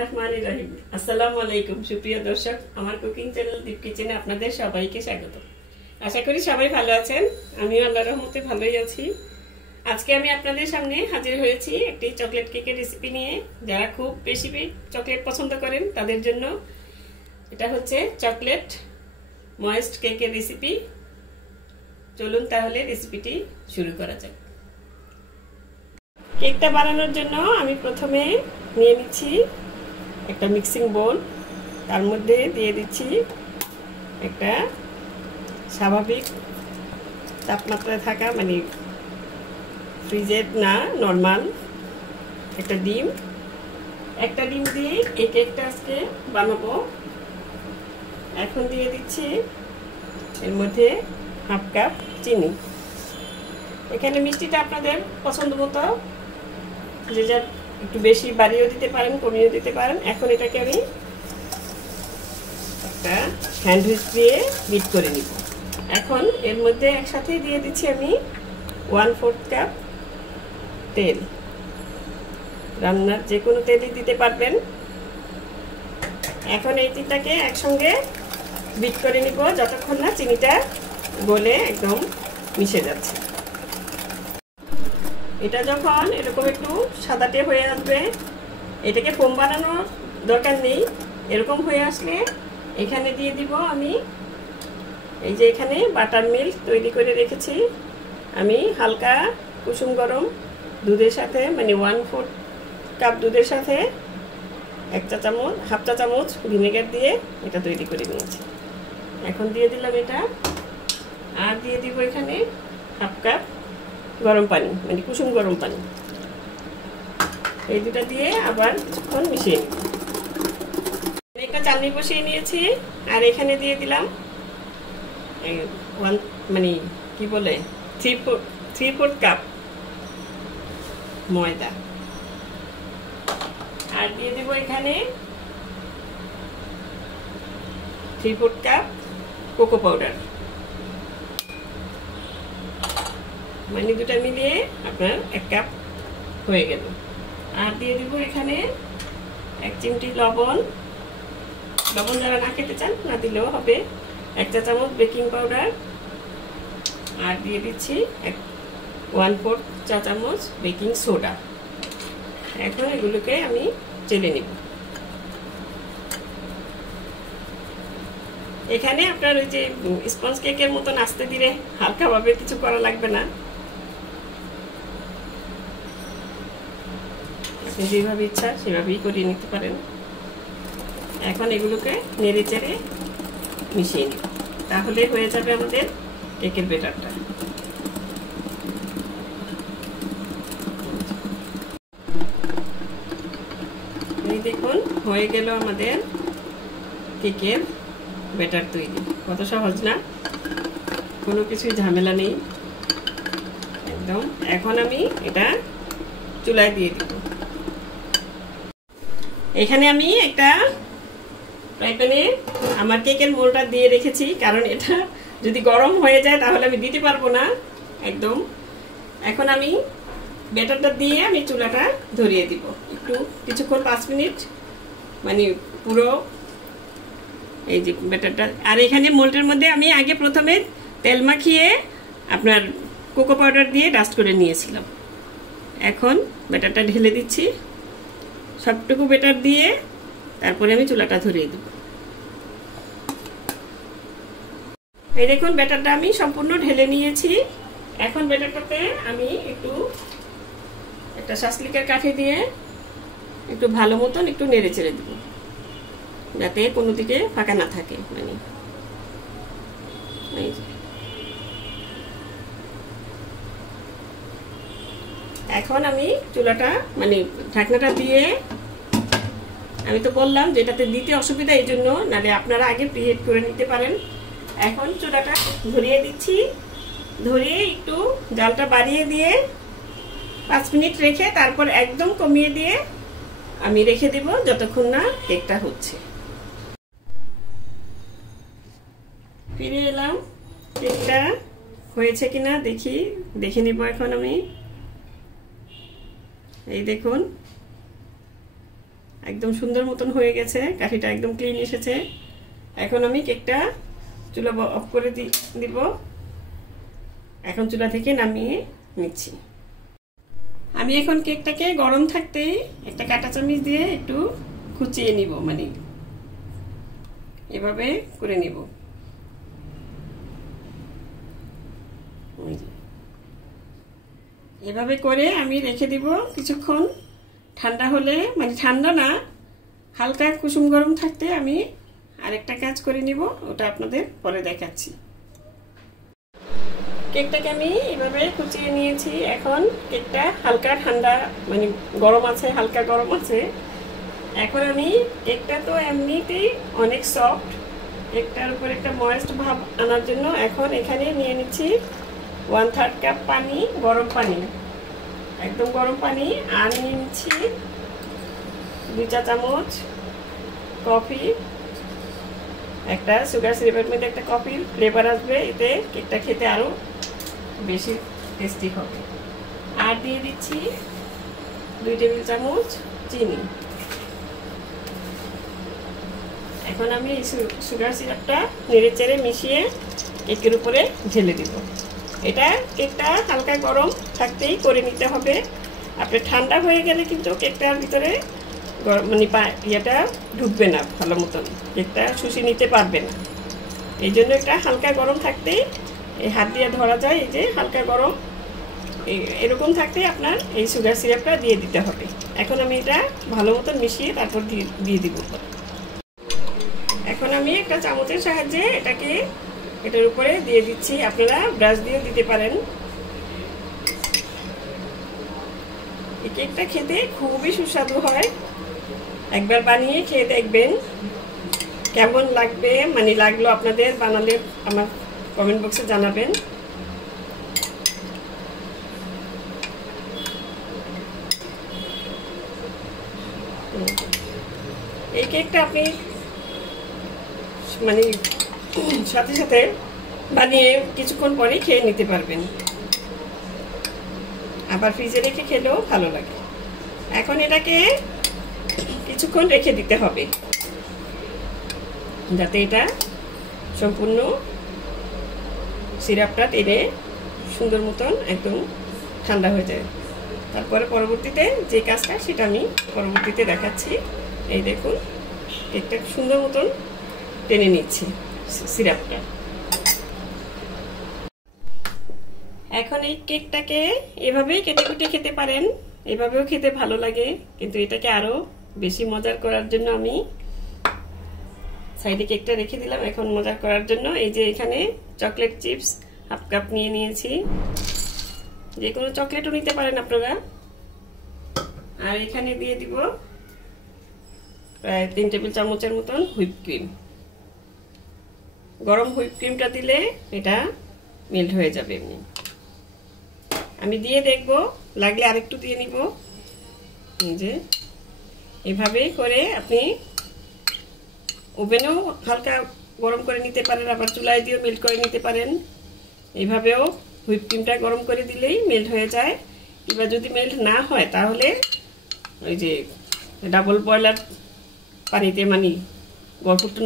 বিসমিল্লাহিররহমানিররহিম। আসসালামু আলাইকুম সুপ্রিয় দর্শক, আমার কুকিং চ্যানেল দীপ কিচেনে আপনাদের সবাইকে স্বাগত। আশা করি সবাই ভালো আছেন। আমিও আল্লাহর রহমতে ভালোই আছি। আজকে আমি আপনাদের সামনে হাজির হয়েছি একটি চকলেট কেকের রেসিপি নিয়ে। যারা খুব বেশি চকলেট পছন্দ করেন তাদের জন্য এটা হচ্ছে চকলেট ময়েস্ট কেকের রেসিপি। চলুন তাহলে রেসিপিটি শুরু করা যাক। কেকটা বানানোর জন্য আমি প্রথমে নিয়ে নিচ্ছি একটা মিক্সিং বোল। তার মধ্যে দিয়ে দিচ্ছি একটা স্বাভাবিক তাপমাত্রায় থাকা, মানে ফ্রিজের না, নর্মাল একটা ডিম। একটা ডিম দিয়ে এই কেকটা আজকে বানাবো। এখন দিয়ে দিচ্ছি এর মধ্যে হাফ কাপ চিনি। এখানে মিষ্টিটা আপনাদের পছন্দ মতো, যে যা একটু বেশি বাড়িয়েও দিতে পারেন, কমিয়েও দিতে পারেন। এখন এটাকে আমি একটা হ্যান্ড হুইস্ক দিয়ে বিট করে নিব। এখন এর মধ্যে একসাথে দিয়ে দিচ্ছি আমি 1/4 কাপ তেল। রান্নার যে কোনো তেলই দিতে পারবেন। এখন এই তিনটাকে একসঙ্গে বিট করে নিব যতক্ষণ না চিনিটা গলে একদম মিশে যাচ্ছে। এটা যখন এরকম একটু সাদাটে হয়ে আসবে, এটাকে ফোম বানানোর দরকার নেই। এরকম হয়ে আসলে এখানে দিয়ে দিব আমি এই যে এখানে বাটার মিল্ক তৈরি করে রেখেছি। আমি হালকা কুসুম গরম দুধের সাথে, মানে 1/4 কাপ দুধের সাথে হাফ চা চামচ ভিনেগার দিয়ে এটা তৈরি করে নিয়েছি। এখন দিয়ে দিলাম এটা, আর দিয়ে দিব এখানে হাফ কাপ গরম পানি, মানে কুসুম গরম পানি। এই দুটা দিয়ে আবার কিছুক্ষণ মিশিয়ে নিব। একটা চালনি বসিয়ে নিয়েছি, আর এখানে দিয়ে দিলাম মানে কি বলে 3/4 কাপ ময়দা। আর দিয়ে দিব এখানে 3/4 কাপ কোকো পাউডার, মানে দুটা মিলিয়ে আপনার 1 কাপ হয়ে গেল। আর দিয়ে দিব এখানে 1 চিমটি লবণ। লবণ যারা না খেতে চান না দিলেও হবে। 1 চা চামচ বেকিং পাউডার, আর দিয়ে দিচ্ছি 1/4 চা চামচ বেকিং সোডা। এখন এগুলোকে আমি চেলে নিব। এখানে আপনার ওই যে স্পঞ্জ কেকের মতন আস্তে ধীরে হালকাভাবে কিছু করা লাগবে না। আপনি যেভাবে ইচ্ছা সেভাবেই করিয়ে নিতে পারেন। এখন এগুলোকে নেড়ে চেড়ে মিশিয়ে নিব, তাহলে হয়ে যাবে আমাদের কেকের ব্যাটারটা। এই দেখুন হয়ে গেল আমাদের কেকের ব্যাটার তৈরি। কত সহজ না, কোনো কিছুই ঝামেলা নেই একদম। এখন আমি এটা চুলায় দিয়ে দিব। এখানে আমি একটা ফ্রাই প্যানে আমার কেকের মোলটা দিয়ে রেখেছি, কারণ এটা যদি গরম হয়ে যায় তাহলে আমি দিতে পারবো না একদম। এখন আমি ব্যাটারটা দিয়ে আমি চুলাটা ধরিয়ে দিব একটু কিছুক্ষণ, 5 মিনিট, মানে পুরো এই যে ব্যাটারটা। আর এখানে মোলটার মধ্যে আমি আগে প্রথমে তেল মাখিয়ে আপনার কোকো পাউডার দিয়ে ডাস্ট করে নিয়েছিলাম। এখন ব্যাটারটা ঢেলে দিচ্ছি, সবটুকু ব্যাটার দিয়ে তারপরে আমি চুলাটা ধরিয়ে দেব। এই দেখুন ব্যাটারটা আমি সম্পূর্ণ ঢেলে নিয়েছি। এখন ব্যাটারটাতে আমি একটা শাসলিকের কাঠি দিয়ে একটু ভালো মতন একটু নেড়ে চেড়ে দেব, যাতে কোনো দিকে ফাঁকা না থাকে। মানে এই যে এখন আমি চুলাটা, মানে ঢাকনাটা দিয়ে, আমি তো বললাম যেটাতে দিতে অসুবিধা এই জন্য, নাহলে আপনারা আগে প্রিহিট করে নিতে পারেন। এখন চুলাটা ধরিয়ে দিচ্ছি, ধরিয়ে একটু জালটা বাড়িয়ে দিয়ে 5 মিনিট রেখে তারপর একদম কমিয়ে দিয়ে আমি রেখে দেব যতক্ষণ না কেকটা হচ্ছে। ফিরে এলাম, কেকটা হয়েছে কিনা দেখে নিব এখন। আমি এই দেখুন একদম সুন্দর মতন হয়ে গেছে, কাঠিটা একদম ক্লিন এসেছে। এখন আমি কেকটা চুলা অফ করে দিব। এখন চুলা থেকে নামিয়ে নিচ্ছি। আমি এখন কেকটাকে গরম থাকতেই একটা কাঁটা চামচ দিয়ে একটু কুচিয়ে নিব, মানে এভাবে করে নিব। এভাবে করে আমি রেখে দিব কিছুক্ষণ। ঠান্ডা হলে, মানে ঠান্ডা না, হালকা কুসুম গরম থাকতে আমি আরেকটা কাজ করে নিব, ওটা আপনাদের পরে দেখাচ্ছি। কেকটাকে আমি এভাবে কুচিয়ে নিয়েছি। এখন কেকটা হালকা ঠান্ডা, মানে গরম আছে, হালকা গরম আছে। এখন আমি কেকটা তো এমনিতেই অনেক সফট, কেকটার উপর একটা ময়েস্ট ভাব আনার জন্য এখন এখানে নিয়ে নিচ্ছি 1/3 কাপ পানি, গরম পানি, একদম গরম পানি। আর নিয়ে নিচ্ছি 2 চা চামচ কফি। একটা সুগার সিরাপের মধ্যে একটা কফির ফ্লেভার আসবে, এতে কেকটা খেতে আরো বেশি টেস্টি হবে। আর দিয়ে দিচ্ছি 2 টেবিল চামচ চিনি। এখন আমি এই সুগার সিরাপটা নেড়ে চেড়ে মিশিয়ে কেকের উপরে ঢেলে দিব। এটা কেকটা হালকা গরম থাকতেই করে নিতে হবে। আপনার ঠান্ডা হয়ে গেলে কিন্তু কেকটার ভিতরে মানে ইয়েটা ঢুকবে না ভালো মতন, কেকটা শুষে নিতে পারবে না। এই জন্য এটা হালকা গরম থাকতেই, এই হাত দিয়ে ধরা যায়, এই যে হালকা গরম এরকম থাকতে আপনার এই সুগার সিরাপটা দিয়ে দিতে হবে। এখন আমি এটা ভালো মতন মিশিয়ে তারপর দিয়ে দিব। এখন আমি একটা চামচের সাহায্যে এটার উপরে দিয়ে দিচ্ছি। আপনারা ব্রাশ দিয়ে দিতে পারেন। এই কেকটা খেতে খুবই সুস্বাদু হয়। একবার বানিয়ে খেয়ে দেখবেন কেমন লাগবে, মানে লাগলো আপনাদের, বানালে আমার কমেন্ট বক্সে জানাবেন। এই কেকটা আপনি মানে সাথে সাথে বানিয়ে কিছুক্ষণ পরে খেয়ে নিতে পারবেন, আবার ফ্রিজে রেখে খেলেও ভালো লাগে। এখন এটাকে কিছুক্ষণ রেখে দিতে হবে যাতে এটা সম্পূর্ণ সিরাপটা টেনে সুন্দর মতন একদম ঠান্ডা হয়ে যায়। তারপরে পরবর্তীতে যে কাজটা সেটা আমি পরবর্তীতে দেখাচ্ছি। এই দেখুন কেকটা সুন্দর মতন টেনে নিচ্ছি সিরাপটা। এখন এই কেকটাকে এভাবেই কেটে কুটে খেতে পারেন, এভাবেও খেতে ভালো লাগে, কিন্তু এটাকে আরো বেশি মজার করার জন্য আমি সাইডে কেকটা রেখে দিলাম। এখন মজার করার জন্য এই যে এখানে চকলেট চিপস 1/2 কাপ নিয়ে নিয়েছি, যে কোনো চকলেটও নিতে পারেন আপনারা। আর এখানে দিয়ে দিব প্রায় 3 টেবিল চামচের মতন হুইপ ক্রিম। গরম হুইপ ক্রিমটা দিলে এটা মেল্ট হয়ে যাবে। এমনি আমি দিয়ে দেখব, লাগলে আরেকটু দিয়ে নিব। এই যে এভাবে করে আপনি ওভেনেও হালকা গরম করে নিতে পারেন, আবার চুলায় দিয়েও মেল্ট করে নিতে পারেন। এইভাবেও হুইপ ক্রিমটা গরম করে দিলেই মেল্ট হয়ে যায়। এবার যদি মেল্ট না হয় তাহলে ওই যে ডাবল বয়লার পানিতে, মানে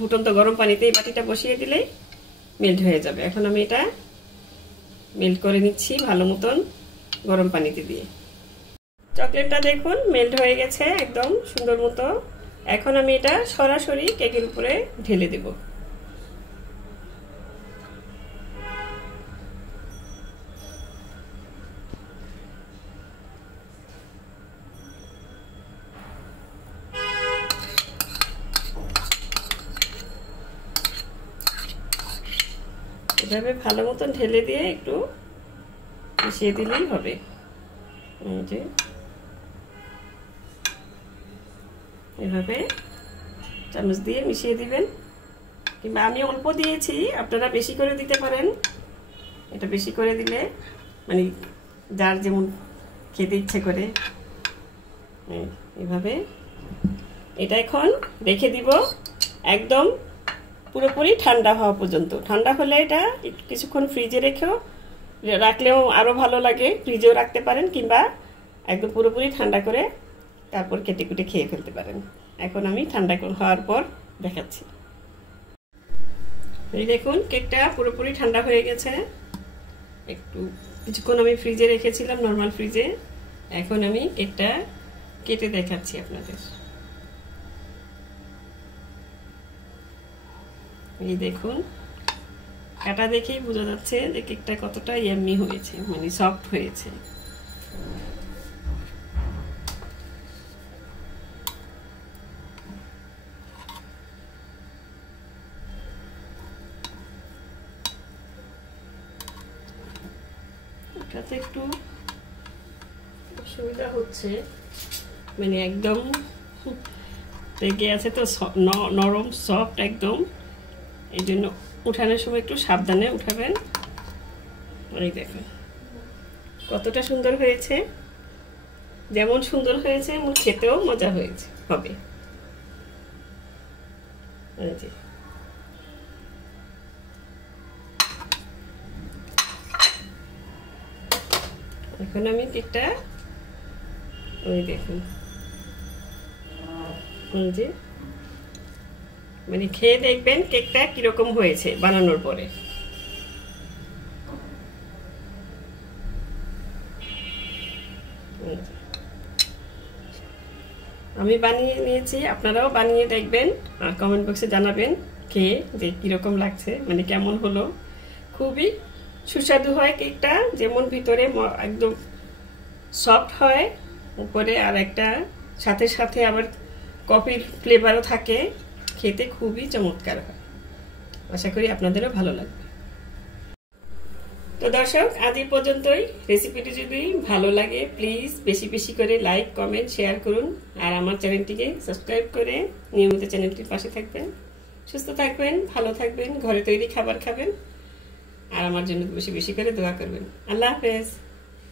ফুটন্ত গরম পানিতে এই বাটিটা বসিয়ে দিলেই মেল্ট হয়ে যাবে। এখন আমি এটা মেল্ট করে নিচ্ছি ভালো মতন গরম পানিতে দিয়ে। চকলেটটা দেখুন মেল্ট হয়ে গেছে একদম সুন্দর মতো। এখন আমি এটা সরাসরি কেকের উপরে ঢেলে দেব। এভাবে ভালো মতন ঢেলে দিয়ে একটু মিশিয়ে দিলেই হবে। এভাবে চামচ দিয়ে মিশিয়ে দিবেন, কিংবা আমি অল্প দিয়েছি, আপনারা বেশি করে দিতে পারেন। এটা বেশি করে দিলে মানে যার যেমন খেতে ইচ্ছে করে। এভাবে এটা এখন রেখে দিব একদম পুরোপুরি ঠান্ডা হওয়া পর্যন্ত। ঠান্ডা হলে এটা কিছুক্ষণ ফ্রিজে রাখলেও আরও ভালো লাগে, ফ্রিজেও রাখতে পারেন, কিংবা একদম পুরোপুরি ঠান্ডা করে তারপর কেটে কুটে খেয়ে ফেলতে পারেন। এখন আমি ঠান্ডা হওয়ার পর দেখাচ্ছি। এই দেখুন কেকটা পুরোপুরি ঠান্ডা হয়ে গেছে। একটু কিছুক্ষণ আমি ফ্রিজে রেখেছিলাম, নর্মাল ফ্রিজে। এখন আমি কেকটা কেটে দেখাচ্ছি আপনাদের। এই দেখুন, কাটা দেখেই বোঝা যাচ্ছে যে কেকটা কতটা ইয়াম্মি হয়েছে, মানে সফট হয়েছে। এটাতে একটু অসুবিধা হচ্ছে, মানে একদম লেগে আছে তো, নরম সফট একদম। এই জন্য উঠানোর সময় একটু সাবধানে উঠাবেন। এই দেখুন কতটা সুন্দর হয়েছে, যেমন সুন্দর হয়েছে খেতেও মজা হয়েছে হবে। এখন আমি কেকটা ওই দেখুন, যে মানে খেয়ে দেখবেন কেকটা কিরকম হয়েছে বানানোর পরে। আমি বানিয়ে নিয়েছি, আপনারাও বানিয়ে দেখবেন আর কমেন্ট বক্সে জানাবেন খেয়ে যে কিরকম লাগছে, মানে কেমন হলো। খুবই সুস্বাদু হয় কেকটা, যেমন ভিতরে একদম সফট হয়, উপরে আর একটা সাথে সাথে আবার কফির ফ্লেভারও থাকে, খেতে খুবই চমৎকার হয়। আশা করি আপনাদেরও ভালো লাগবে। তো দর্শক, আজ এই পর্যন্তই। রেসিপিটি যদি ভালো লাগে প্লিজ বেশি বেশি করে লাইক, কমেন্ট, শেয়ার করুন। আর আমার চ্যানেলটিকে সাবস্ক্রাইব করে নিয়মিত চ্যানেলটির পাশে থাকবেন। সুস্থ থাকবেন, ভালো থাকবেন, ঘরে তৈরি খাবার খাবেন, আর আমার জন্য বেশি বেশি করে দোয়া করবেন। আল্লাহ হাফেজ।